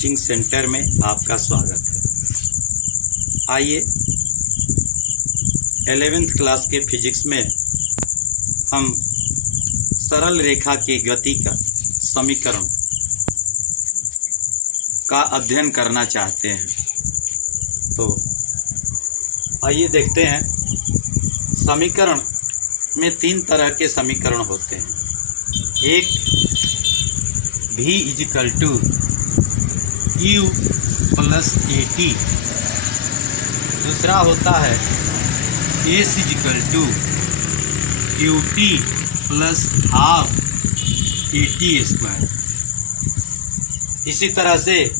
Coaching centre में आपका स्वागत है। आइए 11th क्लास के फिजिक्स में हम सरल रेखा की गति का समीकरण का अध्ययन करना चाहते हैं। तो आइए देखते हैं। समीकरण में 3 तरह के समीकरण होते हैं। एक v = u + at, दूसरा होता है s = qt + ½ at²। इसी तरह से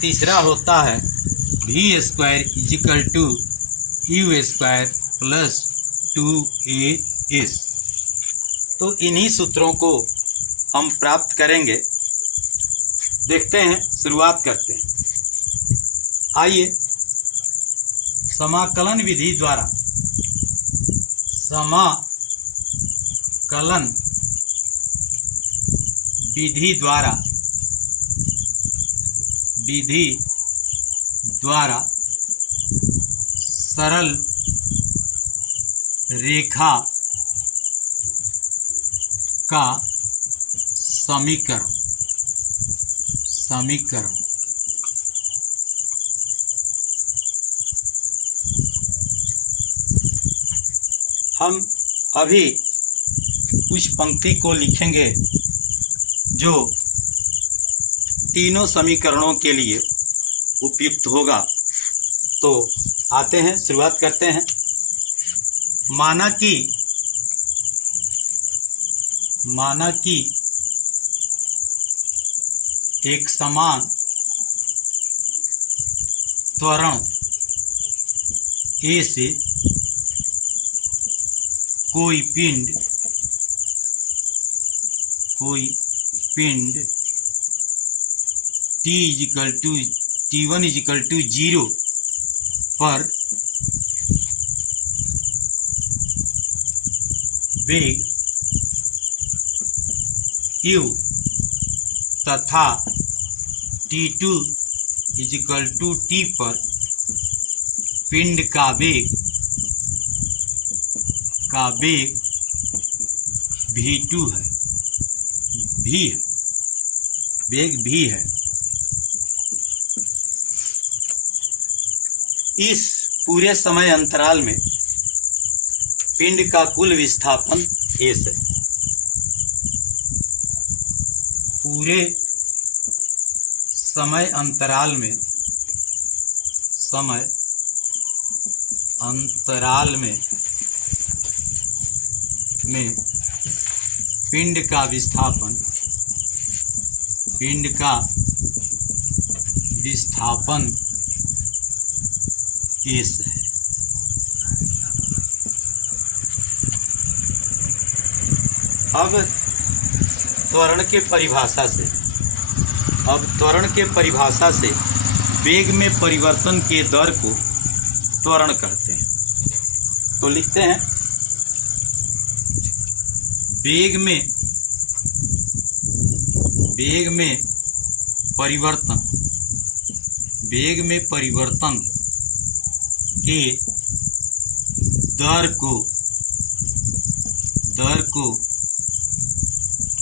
तीसरा होता है v² = u² + 2as। तो इन्हीं सूत्रों को हम प्राप्त करेंगे। देखते हैं, शुरुआत करते हैं। आइए समाकलन विधि द्वारा सरल रेखा का समीकरण हम अभी उस पंक्ति को लिखेंगे जो तीनों समीकरणों के लिए उपयुक्त होगा। तो आते हैं, शुरुआत करते हैं। माना कि एक समान त्वरण A से कोई पिंड T1 = 0 पर वेग u तथा T2 = T पर पिंड का वेग v2 है, वेग v है। इस पूरे समय अंतराल में पिंड का कुल विस्थापन s है। पूरे समय अंतराल में पिंड का विस्थापन s है। अब त्वरण के परिभाषा से वेग में परिवर्तन के दर को त्वरण कहते हैं। तो लिखते हैं, वेग में परिवर्तन के दर को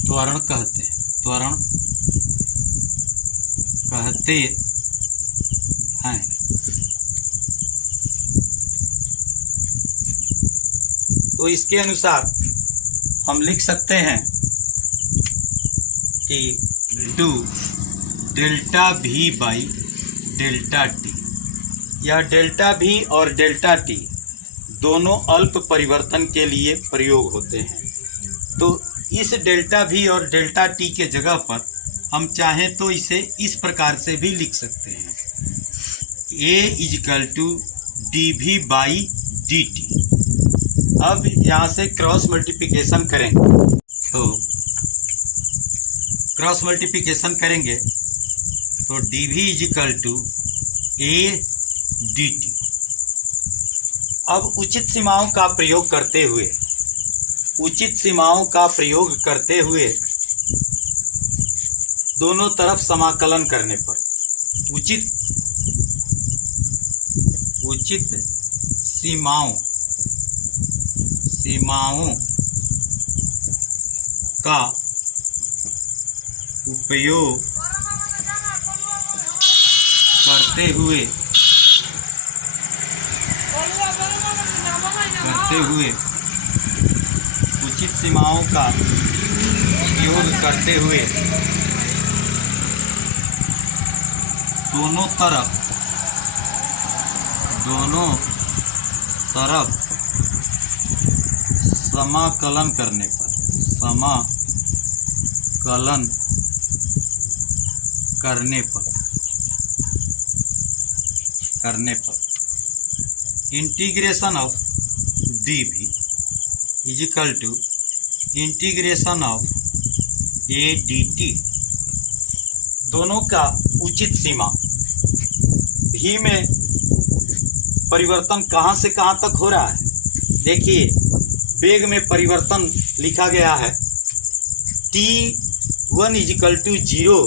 त्वरण कहते हैं। तो इसके अनुसार हम लिख सकते हैं कि do ΔV/ΔT। यह ΔV और ΔT दोनों अल्प परिवर्तन के लिए प्रयोग होते हैं। तो इस ΔV और ΔT के जगह पर हम चाहें तो इसे इस प्रकार से भी लिख सकते हैं, A = dV/dt। अब यहाँ से क्रॉस मल्टीप्लिकेशन करेंगे। तो क्रॉस मल्टीप्लिकेशन करेंगे तो dV = A dt। अब उचित सीमाओं का प्रयोग करते हुए दोनों तरफ समाकलन करने पर उचित सीमाओं का उपयोग करते हुए उचित सीमाओं का उपयोग करते हुए दोनों तरफ समाकलन करने पर integration of dv is equal to integration of a dt, दोनों का उचित सीमा भी में परिवर्तन कहाँ से कहाँ तक हो रहा है। देखिए वेग में परिवर्तन लिखा गया है t1 इज इक्वल टू 0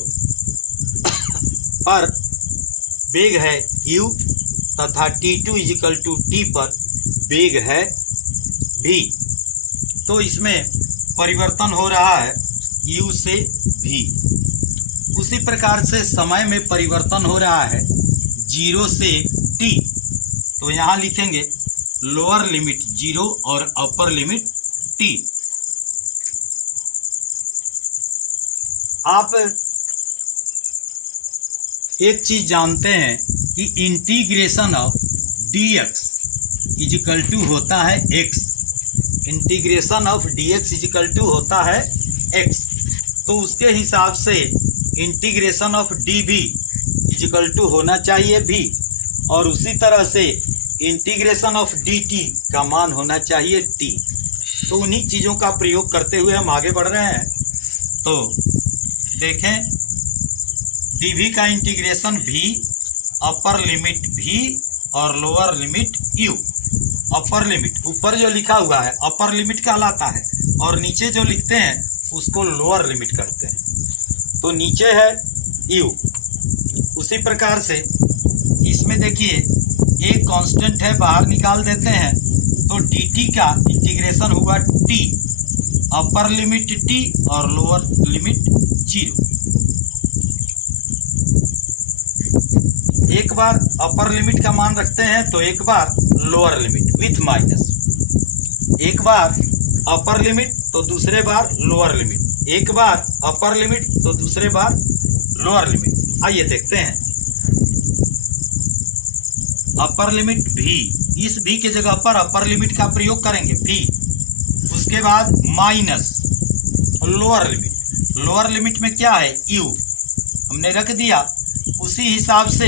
पर वेग है u तथा t2 is equal to t पर वेग है v। तो इसमें परिवर्तन हो रहा है u से v। उसी प्रकार से समय में परिवर्तन हो रहा है 0 से t। तो यहाँ लिखेंगे लोअर लिमिट 0 और अपर लिमिट t। आप एक चीज जानते हैं कि integration of dx is equal to होता है x। Integration of dx is equal to होता है x। तो उसके हिसाब से integration of dv is equal to होना चाहिए v, और उसी तरह से इंटीग्रेशन ऑफ dt का मान होना चाहिए t। तो उन्हीं चीज़ों का प्रयोग करते हुए हम आगे बढ़ रहे हैं। तो देखें dv का integration v, upper limit v और lower limit u। Upper limit ऊपर जो लिखा हुआ है अपर लिमिट कहलाता है, और नीचे जो लिखते हैं उसको लोअर लिमिट करते हैं। तो नीचे है u। उसी प्रकार से इसमें देखिए एक कांस्टेंट है, बाहर निकाल देते हैं तो dt का इंटीग्रेशन हुआ t, अपर लिमिट t और लोअर लिमिट 0। एक बार अपर लिमिट का मान रखते हैं तो एक बार लोअर लिमिट विथ माइनस, एक बार अपर लिमिट तो दूसरे बार लोअर लिमिट, एक बार अपर लिमिट तो दूसरे बार लोअर लिमिट। आइए देखते हैं अपर लिमिट v, इस v के जगह पर अपर लिमिट का प्रयोग करेंगे v। उसके बाद minus lower limit, lower limit में क्या है u हमने रख दिया। उसी हिसाब से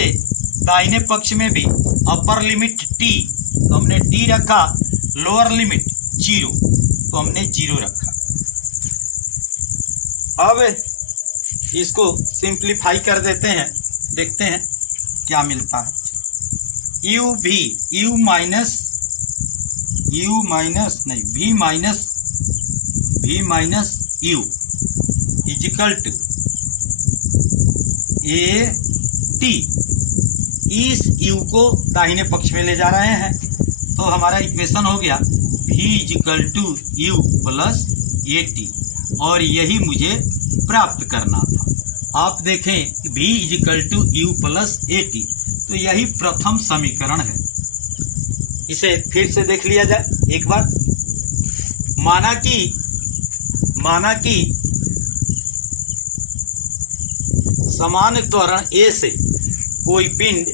दाहिने पक्ष में भी अपर लिमिट t तो हमने t रखा, लोअर लिमिट 0 तो हमने 0 रखा। अब इसको सिंप्लीफाई कर देते हैं, देखते हैं क्या मिलता है। v minus u is equal to a t। इस u को दाहिने पक्ष में ले जा रहे हैं तो हमारा इक्वेशन हो गया v is equal to u plus a t, और यही मुझे प्राप्त करना था। आप देखें v is equal to u plus a t, तो यही प्रथम समीकरण है। इसे फिर से देख लिया जाए एक बार। माना कि समान त्वरण a से कोई पिंड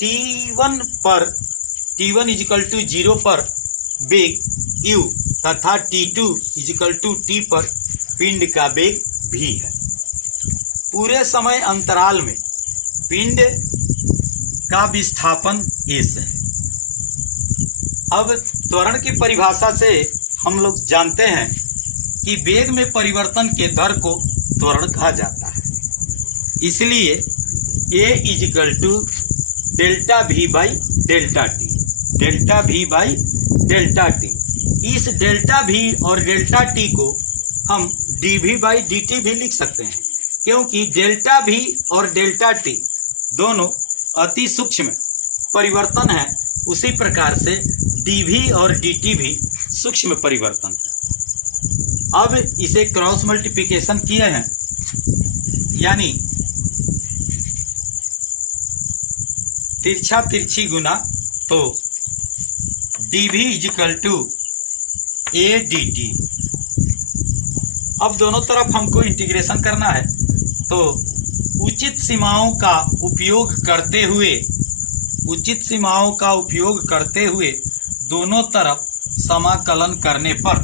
t1 इजिकल टू 0 पर वेग u तथा t2 इजिकल टू t पर पिंड का वेग v है। पूरे समय अंतराल में पिंड का विस्थापन s है। अब त्वरण की परिभाषा से हम लोग जानते हैं कि वेग में परिवर्तन के दर को त्वरण कहा जाता है। इसलिए a is equal to delta v by delta t, delta v by delta t. इस डेल्टा v और डेल्टा टी को हम dv बाई dt भी लिख सकते हैं, क्योंकि डेल्टा v और डेल्टा टी दोनों अति सूक्ष्म परिवर्तन है, उसी प्रकार से dV और dt भी सूक्ष्म परिवर्तन है। अब इसे क्रॉस मल्टीप्लिकेशन किए हैं, यानी तिरछा तिरछी गुना, तो dV is equal to a dt। अब दोनों तरफ हमको इंटीग्रेशन करना है, तो उचित सीमाओं का उपयोग करते हुए दोनों तरफ समाकलन करने पर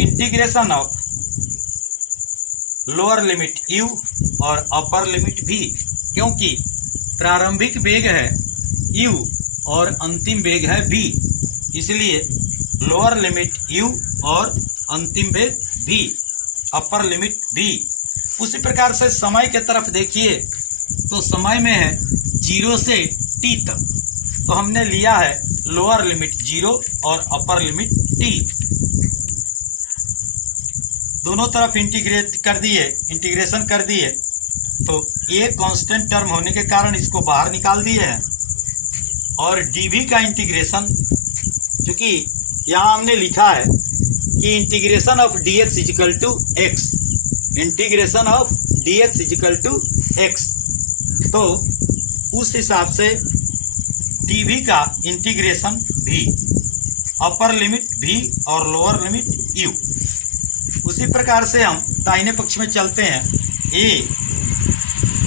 integration of lower limit u और अपर लिमिट v, क्योंकि प्रारंभिक वेग है u और अंतिम वेग है v, इसलिए लोअर लिमिट u और अंतिम वेग v, अपर लिमिट v। उसी प्रकार से समय के तरफ देखिए, तो समय में है 0 से t तक, तो हमने लिया है लोअर लिमिट 0 और अपर लिमिट t। दोनों तरफ इंटीग्रेशन कर दिए, तो a कांस्टेंट टर्म होने के कारण इसको बाहर निकाल दिए हैं, और dv का इंटीग्रेशन, चूंकि यहाँ हमने लिखा है कि integration of dx is equal to x, integration of dx is equal to x, तो उस हिसाब से dv का integration v, upper limit v और लोअर लिमिट u। उसी प्रकार से हम दाहिने पक्ष में चलते हैं, a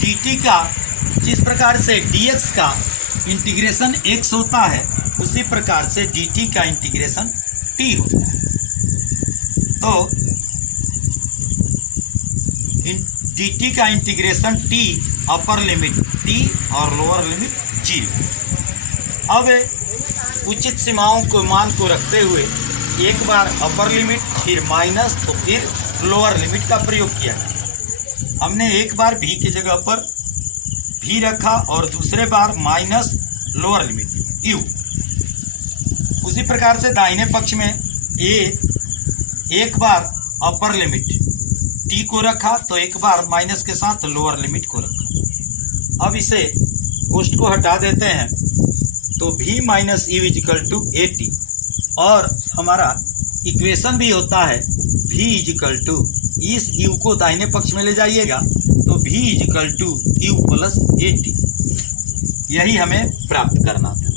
dt का, जिस प्रकार से dx का इंटीग्रेशन x होता है, उसी प्रकार से dt का इंटीग्रेशन t होता है। तो dt का integration t, upper limit t और लोअर लिमिट 0। अब उचित सीमाओं को मान को रखते हुए एक बार अपर लिमिट, फिर माइनस, तो फिर लोअर लिमिट का प्रयोग किया। हमने एक बार v की जगह पर v रखा और दूसरे बार माइनस लोअर लिमिट u। उसी प्रकार से दाहिने पक्ष में एक बार अपर लिमिट t को रखा, तो एक बार माइनस के साथ लोअर लिमिट को रखा। अब इसे कोष्ट को हटा देते हैं, तो v minus u is equal to at, और हमारा इक्वेशन भी होता है v इजिकल टू, इस u को दाहिने पक्ष में ले जाइएगा, तो v is equal to u plus at, यही हमें प्राप्त करना था।